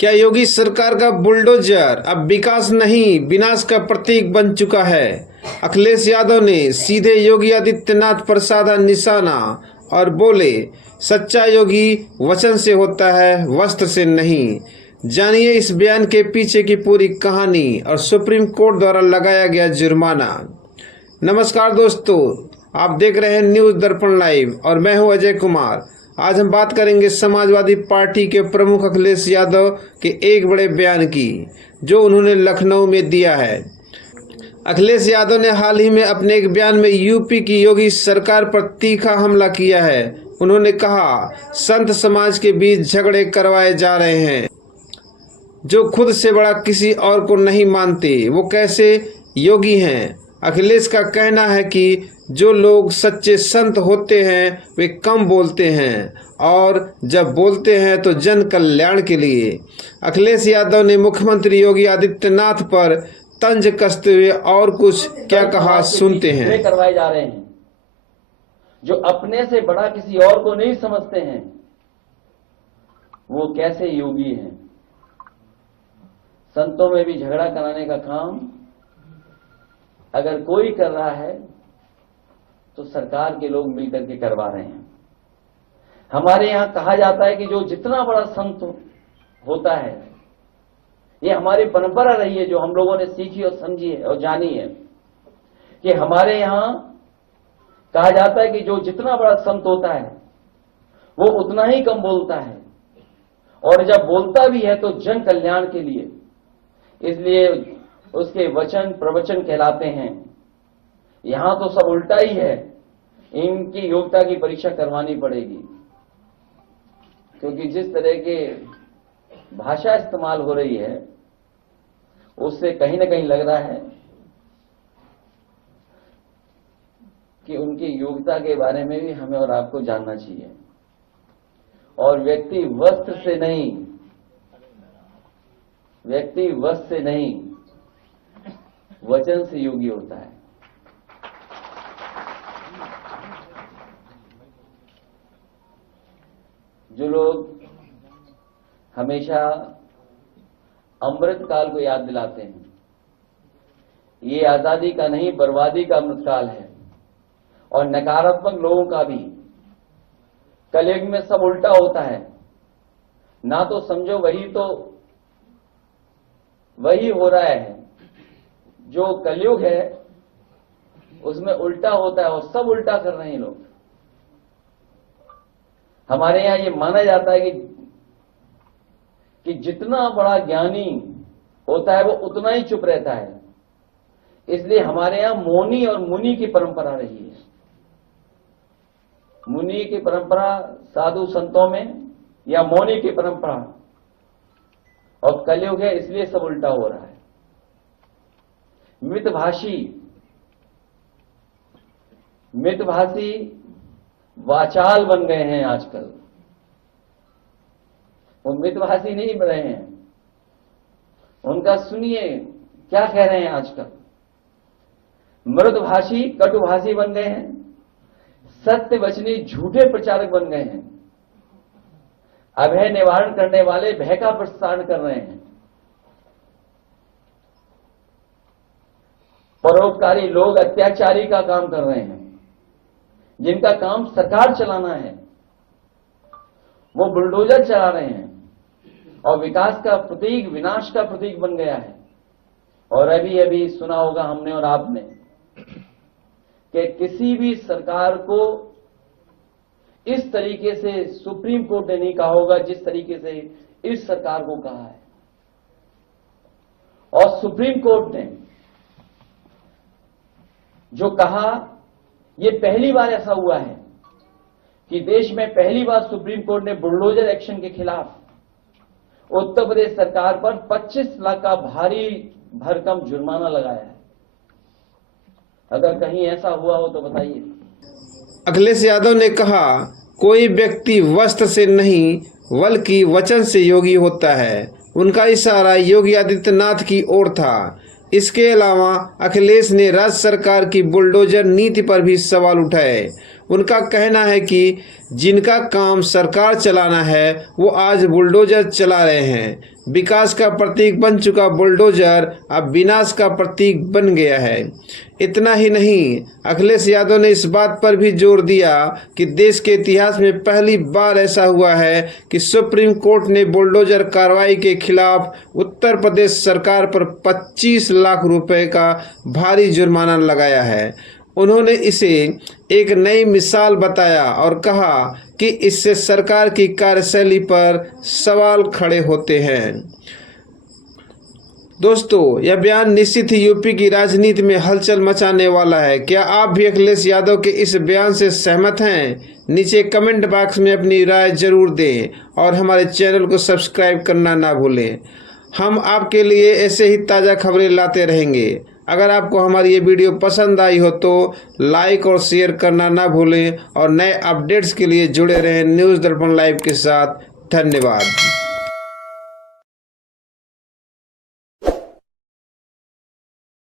क्या योगी सरकार का बुलडोजर अब विकास नहीं विनाश का प्रतीक बन चुका है? अखिलेश यादव ने सीधे योगी आदित्यनाथ पर साधा निशाना और बोले, सच्चा योगी वचन से होता है, वस्त्र से नहीं। जानिए इस बयान के पीछे की पूरी कहानी और सुप्रीम कोर्ट द्वारा लगाया गया जुर्माना। नमस्कार दोस्तों, आप देख रहे हैं न्यूज दर्पण लाइव और मैं हूं अजय कुमार। आज हम बात करेंगे समाजवादी पार्टी के प्रमुख अखिलेश यादव के एक बड़े बयान की जो उन्होंने लखनऊ में दिया है। अखिलेश यादव ने हाल ही में अपने एक बयान में यूपी की योगी सरकार पर तीखा हमला किया है। उन्होंने कहा, संत समाज के बीच झगड़े करवाए जा रहे हैं। जो खुद से बड़ा किसी और को नहीं मानते वो कैसे योगी हैं? अखिलेश का कहना है कि जो लोग सच्चे संत होते हैं वे कम बोलते हैं और जब बोलते हैं तो जन कल्याण के लिए। अखिलेश यादव ने मुख्यमंत्री योगी आदित्यनाथ पर तंज कसते हुए और कुछ क्या कहा, सुनते हैं। करवाए जा रहे हैं जो अपने से बड़ा किसी और को नहीं समझते हैं, वो कैसे योगी हैं? संतों में भी झगड़ा कराने का काम अगर कोई कर रहा है तो सरकार के लोग मिलकर के करवा रहे हैं। हमारे यहां कहा जाता है कि जो जितना बड़ा संत होता है, ये हमारी परंपरा रही है जो हम लोगों ने सीखी और समझी है और जानी है कि हमारे यहां कहा जाता है कि जो जितना बड़ा संत होता है वो उतना ही कम बोलता है और जब बोलता भी है तो जन कल्याण के लिए, इसलिए उसके वचन प्रवचन कहलाते हैं। यहां तो सब उल्टा ही है, इनकी योग्यता की परीक्षा करवानी पड़ेगी क्योंकि जिस तरह के भाषा इस्तेमाल हो रही है उससे कहीं ना कहीं लग रहा है कि उनकी योग्यता के बारे में भी हमें और आपको जानना चाहिए। और व्यक्ति वस्त्र से नहीं, व्यक्ति वस्त्र से नहीं वचन से योगी होता है। जो लोग हमेशा अमृत काल को याद दिलाते हैं, ये आजादी का नहीं बर्बादी का अमृत काल है। और नकारात्मक लोगों का भी कलयुग में सब उल्टा होता है, ना तो समझो वही हो रहा है। जो कलयुग है उसमें उल्टा होता है और सब उल्टा कर रहे हैं लोग। हमारे यहां ये माना जाता है कि जितना बड़ा ज्ञानी होता है वो उतना ही चुप रहता है। इसलिए हमारे यहां मौनी और मुनि की परंपरा रही है। मुनि की परंपरा साधु संतों में या मौनी की परंपरा, और कलयुग है इसलिए सब उल्टा हो रहा है। मितभाषी वाचाल बन गए हैं आजकल। वो मितभाषी नहीं बन रहे हैं, उनका सुनिए क्या कह रहे हैं आजकल। मृदभाषी कटुभाषी बन गए हैं, सत्य वचनी झूठे प्रचारक बन गए हैं, अभय निवारण करने वाले भय का प्रसारण कर रहे हैं, परोपकारी लोग अत्याचारी का काम कर रहे हैं। जिनका काम सरकार चलाना है वो बुलडोजर चला रहे हैं और विकास का प्रतीक विनाश का प्रतीक बन गया है। और अभी अभी सुना होगा हमने और आपने कि किसी भी सरकार को इस तरीके से सुप्रीम कोर्ट ने नहीं कहा होगा जिस तरीके से इस सरकार को कहा है। और सुप्रीम कोर्ट ने जो कहा, ये पहली बार ऐसा हुआ है कि देश में पहली बार सुप्रीम कोर्ट ने बुलडोजर एक्शन के खिलाफ उत्तर प्रदेश सरकार पर 25 लाख का भारी भरकम जुर्माना लगाया है। अगर कहीं ऐसा हुआ हो तो बताइए। अखिलेश यादव ने कहा, कोई व्यक्ति वस्त्र से नहीं बल्कि वचन से योगी होता है। उनका इशारा योगी आदित्यनाथ की ओर था। इसके अलावा अखिलेश ने राज्य सरकार की बुलडोजर नीति पर भी सवाल उठाए। उनका कहना है कि जिनका काम सरकार चलाना है वो आज बुलडोजर चला रहे हैं। विकास का प्रतीक बन चुका बुलडोजर अब विनाश का प्रतीक बन गया है। इतना ही नहीं, अखिलेश यादव ने इस बात पर भी जोर दिया कि देश के इतिहास में पहली बार ऐसा हुआ है कि सुप्रीम कोर्ट ने बुलडोजर कार्रवाई के खिलाफ उत्तर प्रदेश सरकार पर 25 लाख रुपए का भारी जुर्माना लगाया है। उन्होंने इसे एक नई मिसाल बताया और कहा कि इससे सरकार की कार्यशैली पर सवाल खड़े होते हैं। दोस्तों, यह बयान निश्चित ही यूपी की राजनीति में हलचल मचाने वाला है। क्या आप भी अखिलेश यादव के इस बयान से सहमत हैं? नीचे कमेंट बॉक्स में अपनी राय जरूर दें और हमारे चैनल को सब्सक्राइब करना ना भूलें। हम आपके लिए ऐसे ही ताज़ा खबरें लाते रहेंगे। अगर आपको हमारी ये वीडियो पसंद आई हो तो लाइक और शेयर करना ना भूलें और नए अपडेट्स के लिए जुड़े रहें न्यूज़ दर्पण लाइव के साथ। धन्यवाद।